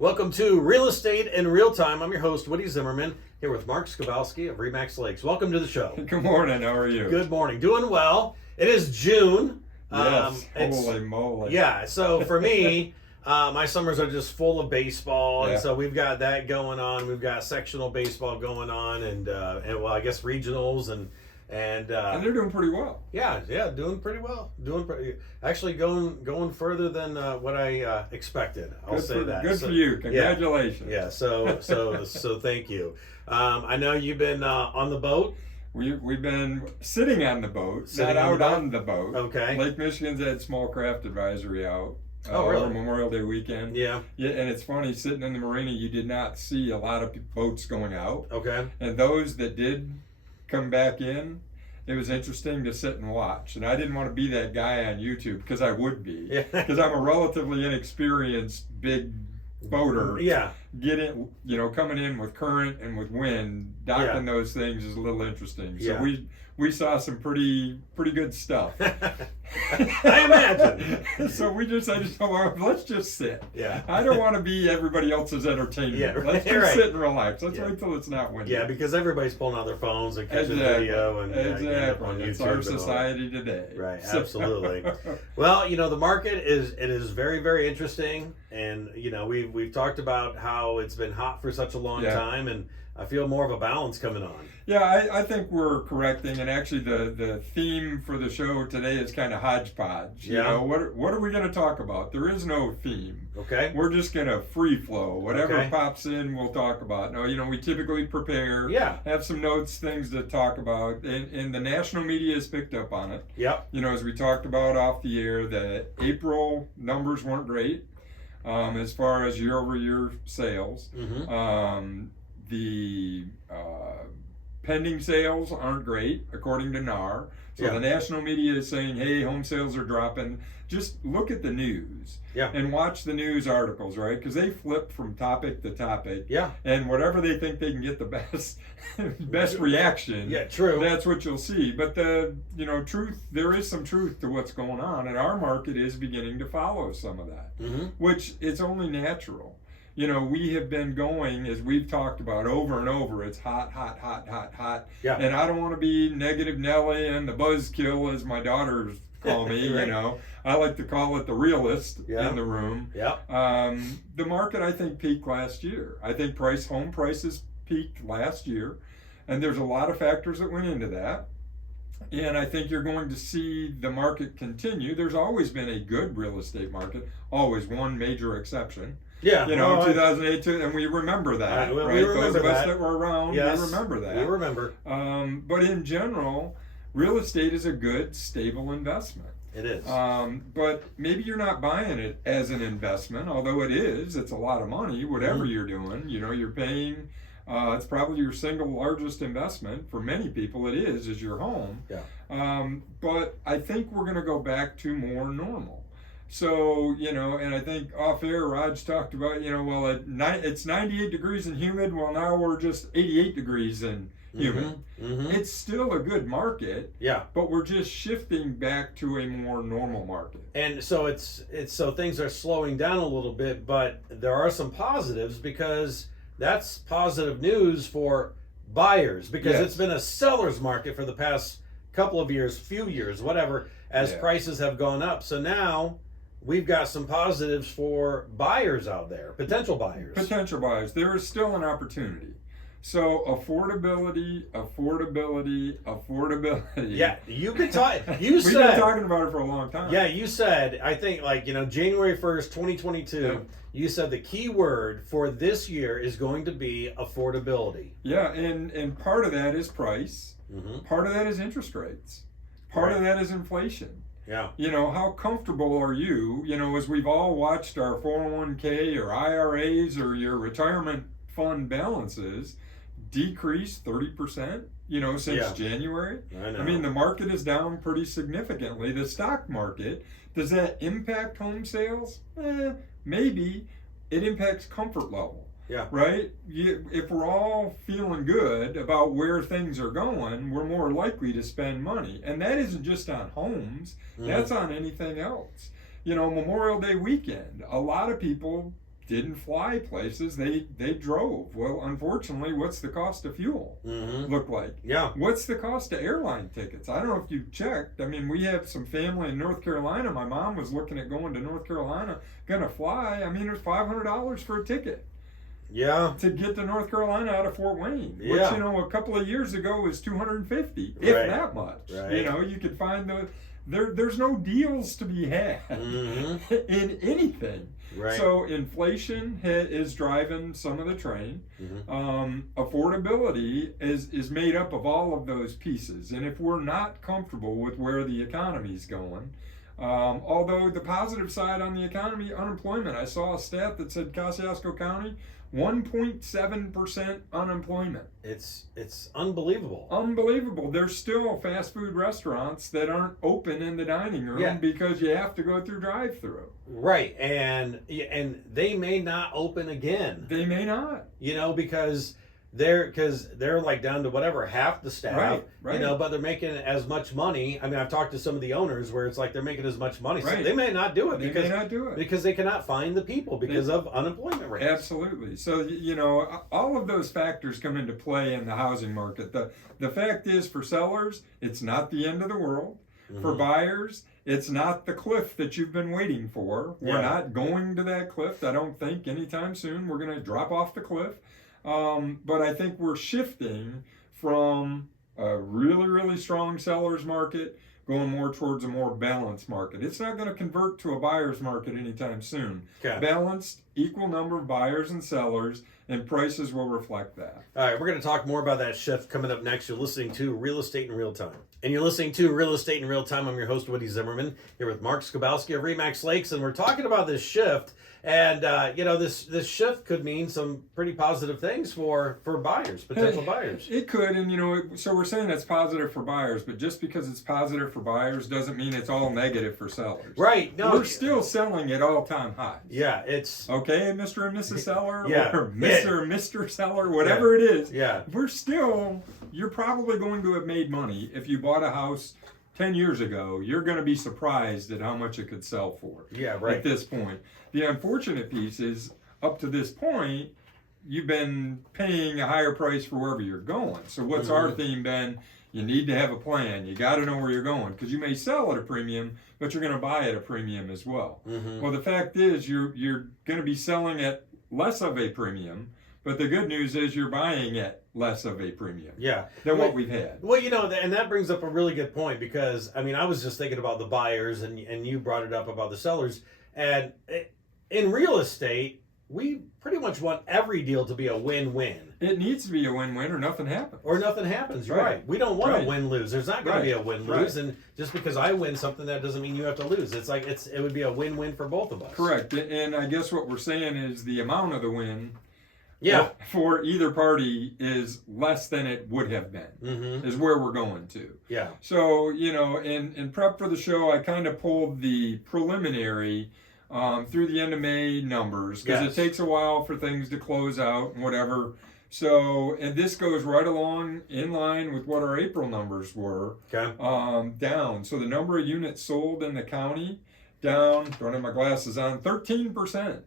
Welcome to Real Estate in Real Time. I'm your host, Woody Zimmerman, here with Mark Skibowski of RE/MAX Lakes. Welcome to the show. Good morning. How are you? Good morning. Doing well. It is June. Yes. Holy moly. Yeah. So for me, my summers are just full of baseball, Yeah. and so we've got that going on. We've got sectional baseball going on, and well, I guess regionals and they're doing pretty well. Yeah, doing pretty well. Actually going further than what I expected. I'll say that. Good for you. Congratulations. Yeah. So thank you. I know you've been on the boat. We've been sitting on the boat, Sitting not on the out boat? on the boat. Okay. Lake Michigan's had small craft advisory out. Oh, really? Over Memorial Day weekend. Yeah. Yeah, and it's funny, sitting in the marina, you did not see a lot of boats going out. Okay. And those that did come back in, it was interesting to sit and watch. And I didn't want to be that guy on YouTube, because I would be. Yeah. Because I'm a relatively inexperienced big boater. Yeah. Coming in with current and with wind, docking those things is a little interesting. So Yeah. we saw some pretty good stuff. I imagine. So I just thought, well, let's just sit. Yeah. I don't want to be everybody else's entertainment. Yeah, Let's just right. sit and relax. Let's Yeah. wait till it's not windy. Yeah, because everybody's pulling out their phones and catching Exactly. video and getting up on Exactly. YouTube. It's our and all that. society today. Right, So- absolutely. Well, the market is very, very interesting, and we've talked about how it's been hot for such a long time, and I feel more of a balance coming on. Yeah, I think we're correcting, and actually the theme for the show today is kind of hodgepodge. Yeah. What are we going to talk about? There is no theme. Okay. We're just going to free flow. Whatever Okay. pops in, we'll talk about. Now, we typically prepare, have some notes, things to talk about, and the national media has picked up on it. Yep. As we talked about off the air, the April numbers weren't great as far as year-over-year sales. Mm-hmm. The pending sales aren't great, according to NAR. So the national media is saying, hey, home sales are dropping. Just look at the news and watch the news articles, right? Because they flip from topic to topic. Yeah. And whatever they think they can get the best reaction, true. that's what you'll see. But the truth, there is some truth to what's going on, and our market is beginning to follow some of that, which it's only natural. We have been going, as we've talked about over and over, it's hot, hot, hot, hot, hot. Yeah. And I don't want to be negative Nelly and the buzzkill, as my daughters call me, Right. I like to call it the realist Yeah. in the room. Yeah. The market, I think, peaked last year. I think home prices peaked last year. And there's a lot of factors that went into that. And I think you're going to see the market continue. There's always been a good real estate market, always, one major exception. Yeah. 2008, and we remember that, right? We remember Those of us that. that were around, Yes, we remember that. We remember. But in general, real estate is a good, stable investment. It is. But maybe you're not buying it as an investment, although it is. It's a lot of money, whatever you're doing. You're paying, it's probably your single largest investment. For many people, it is your home. Yeah. But I think we're going to go back to more normal. So, and I think off air, Raj talked about, it's 98 degrees and humid. Well, now we're just 88 degrees and humid. Mm-hmm. It's still a good market. Yeah. But we're just shifting back to a more normal market. And so it's so things are slowing down a little bit, but there are some positives, because that's positive news for buyers, because it's been a seller's market for the past couple of years, few years, whatever, as prices have gone up. So now we've got some positives for buyers out there, potential buyers. There is still an opportunity. So affordability. Yeah, you've been talking. We've been talking about it for a long time. Yeah, you said, I think, January 1st, 2022, you said the key word for this year is going to be affordability. Yeah, and part of that is price. Mm-hmm. Part of that is interest rates. Part of that is inflation. Yeah. How comfortable are you, as we've all watched our 401k or IRAs or your retirement fund balances decrease 30%, since January. I know. I mean, the market is down pretty significantly. The stock market, does that impact home sales? Maybe. It impacts comfort level. Yeah. Right? If we're all feeling good about where things are going, we're more likely to spend money. And that isn't just on homes. That's on anything else. Memorial Day weekend, a lot of people didn't fly places, they drove. Well, unfortunately, what's the cost of fuel look like? Yeah. What's the cost of airline tickets? I don't know if you've checked. I mean, we have some family in North Carolina. My mom was looking at going to North Carolina, gonna fly. I mean, there's $500 for a ticket. Yeah. To get to North Carolina out of Fort Wayne, which, Yeah. you know, a couple of years ago was $250, if Right. that much. Right. You know, you could find there's no deals to be had in anything. Right. So inflation is driving some of the train. Affordability is made up of all of those pieces, and if we're not comfortable with where the economy's going, although the positive side on the economy, unemployment, I saw a stat that said Kosciuszko County, 1.7% unemployment. It's unbelievable. Unbelievable. There's still fast food restaurants that aren't open in the dining room because you have to go through drive-through. Right, and they may not open again. They may not. You know, because they're like down to whatever, half the staff. Right. You know, but they're making as much money. I mean, I've talked to some of the owners where it's like they're making as much money, so they may not do it because they cannot find the people because of unemployment rates. Absolutely. So, you know, all of those factors come into play in the housing market. The fact is, for sellers, it's not the end of the world. For buyers, it's not the cliff that you've been waiting for. We're not going to that cliff. I don't think anytime soon we're going to drop off the cliff. But I think we're shifting from a really, really strong seller's market going more towards a more balanced market. It's not going to convert to a buyer's market anytime soon. Okay. Balanced, equal number of buyers and sellers, and prices will reflect that. All right, we're going to talk more about that shift coming up next. You're listening to Real Estate in Real Time. And you're listening to Real Estate in Real Time. I'm your host, Woody Zimmerman, here with Mark Skibowski of RE/MAX Lakes, and we're talking about this shift. And, you know, this shift could mean some pretty positive things for buyers, potential buyers. It could, and, you know, so we're saying it's positive for buyers, but just because it's positive for buyers doesn't mean it's all negative for sellers. Right. No, we're still selling at all-time highs. Yeah, it's... Okay, Mr. and Mrs. Seller, Yeah. or Mr. Seller, whatever it is. Yeah. You're probably going to have made money if you bought a house 10 years ago. You're going to be surprised at how much it could sell for. Yeah, right. At this point. The unfortunate piece is, up to this point, you've been paying a higher price for wherever you're going. So what's our theme been? You need to have a plan. You got to know where you're going, because you may sell at a premium, but you're going to buy at a premium as well. Well, the fact is, you're going to be selling at less of a premium, but the good news is you're buying at less of a premium than what we've had. Well, you know, and that brings up a really good point, because, I mean, I was just thinking about the buyers, and you brought it up about the sellers. And in real estate, we pretty much want every deal to be a win-win. It needs to be a win-win, or nothing happens. Right. We don't want a win-lose. There's not going to be a win-lose, Right. and just because I win something, that doesn't mean you have to lose. It's like it would be a win-win for both of us. Correct. And I guess what we're saying is the amount of the win for either party is less than it would have been, is where we're going to. Yeah. So, you know, in prep for the show, I kind of pulled the preliminary through the end of May numbers, because it takes a while for things to close out and whatever. So, and this goes right along in line with what our April numbers were. Okay. Down. So the number of units sold in the county down, don't have my glasses on, 13%.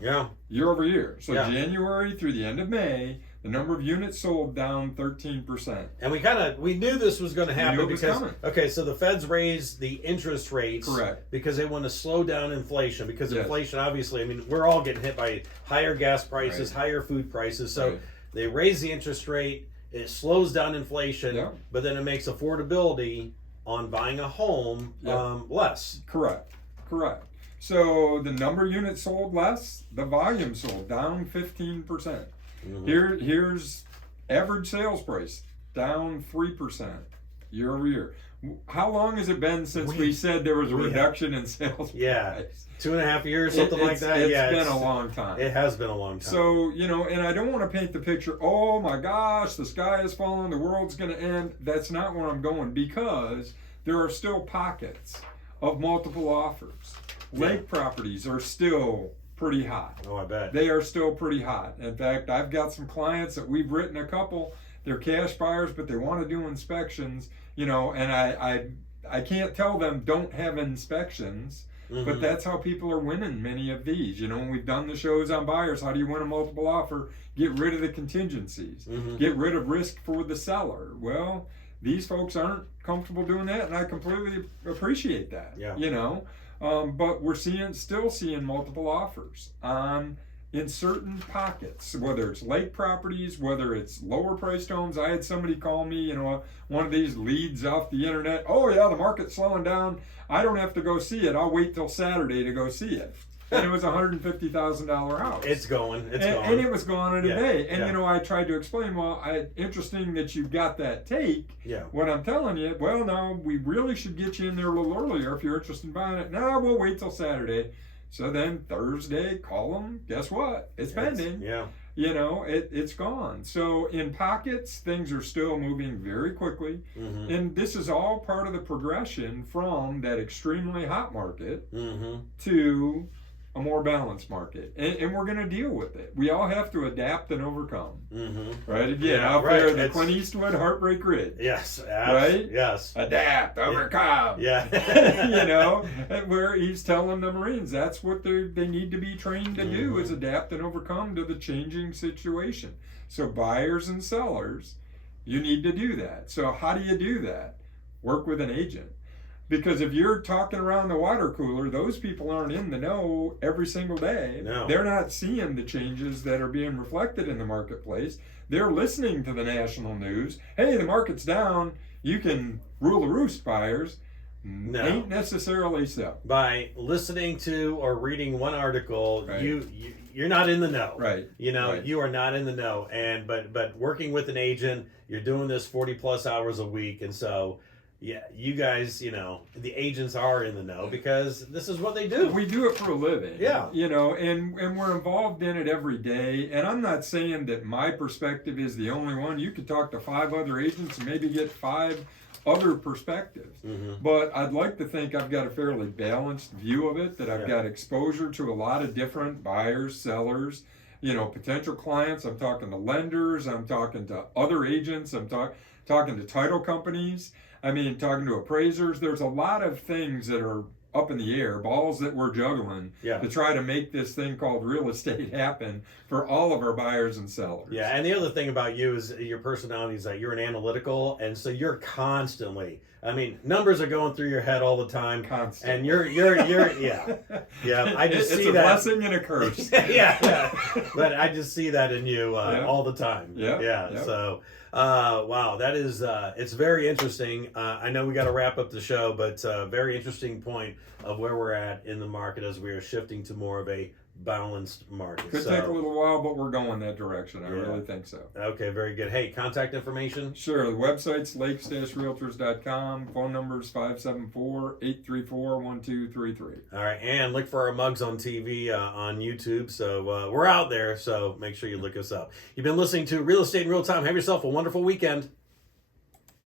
Yeah. Year over year. So January through the end of May, the number of units sold down 13%. And we knew this was going to happen because coming. So the Feds raised the interest rates, correct, because they want to slow down inflation, because inflation, obviously, I mean, we're all getting hit by higher gas prices, higher food prices. So they raise the interest rate, it slows down inflation, but then it makes affordability on buying a home less. Correct. So the number of units sold less, the volume sold down 15%. Here's average sales price down 3% year over year. How long has it been since we said there was a reduction in sales price? 2.5 years, something like that. It's been a long time. It has been a long time. So, you know, and I don't want to paint the picture, oh my gosh, the sky is falling, the world's going to end. That's not where I'm going, because there are still pockets of multiple offers. Lake properties are still pretty hot. Oh, I bet. They are still pretty hot. In fact, I've got some clients that we've written a couple. They're cash buyers, but they want to do inspections, you know, and I can't tell them don't have inspections, but that's how people are winning many of these. You know, when we've done the shows on buyers, how do you win a multiple offer? Get rid of the contingencies, get rid of risk for the seller. Well, these folks aren't comfortable doing that, and I completely appreciate that. Yeah. You know, but we're still seeing multiple offers on in certain pockets, whether it's lake properties, whether it's lower priced homes. I had somebody call me, you know, one of these leads off the internet. Oh yeah, the market's slowing down. I don't have to go see it. I'll wait till Saturday to go see it. And it was a $150,000 house. It's going. And it was gone in a day. And yeah. you know, I tried to explain. Well, interesting that you got that take. Yeah. What I'm telling you, well, no, we really should get you in there a little earlier if you're interested in buying it. No, we'll wait till Saturday. So then Thursday, call them. Guess what? It's pending. Yeah. You know, it's gone. So in pockets, things are still moving very quickly. And this is all part of the progression from that extremely hot market to a more balanced market. And we're going to deal with it. We all have to adapt and overcome. Right? Again, out there, the Clint Eastwood Heartbreak Ridge. Yes. Right? Yes. Adapt, overcome. Yeah. You know, where he's telling the Marines that's what they need to be trained to do, is adapt and overcome to the changing situation. So buyers and sellers, you need to do that. So how do you do that? Work with an agent. Because if you're talking around the water cooler, those people aren't in the know every single day. No. They're not seeing the changes that are being reflected in the marketplace. They're listening to the national news. Hey, the market's down. You can rule the roost, buyers. No. Ain't necessarily so. By listening to or reading one article, Right. you're not in the know. Right. You know, Right. you are not in the know. And but working with an agent, you're doing this 40 plus hours a week, and so yeah, you guys, you know, the agents are in the know because this is what they do. We do it for a living. Yeah. You know, and we're involved in it every day. And I'm not saying that my perspective is the only one. You could talk to 5 other agents and maybe get 5 other perspectives. But I'd like to think I've got a fairly balanced view of it, that I've got exposure to a lot of different buyers, sellers, you know, potential clients. I'm talking to lenders. I'm talking to other agents. I'm talking to title companies. I mean, talking to appraisers. There's a lot of things that are up in the air, balls that we're juggling to try to make this thing called real estate happen for all of our buyers and sellers. Yeah, and the other thing about you is your personality is that you're an analytical, and so you're constantly, I mean, numbers are going through your head all the time. Constantly. And you're yeah. I just see it's a that. blessing and a curse. yeah. But I just see that in you all the time. Yeah. So, wow, that is, it's very interesting. I know we got to wrap up the show, but very interesting point of where we're at in the market as we are shifting to more of a balanced market. Could take a little while, but we're going that direction. I really think so. Okay, very good. Hey, contact information? Sure. The website's lakes-realtors.com. Phone number is 574-834-1233. All right, and look for our mugs on TV on YouTube. So we're out there, so make sure you look us up. You've been listening to Real Estate in Real Time. Have yourself a wonderful weekend.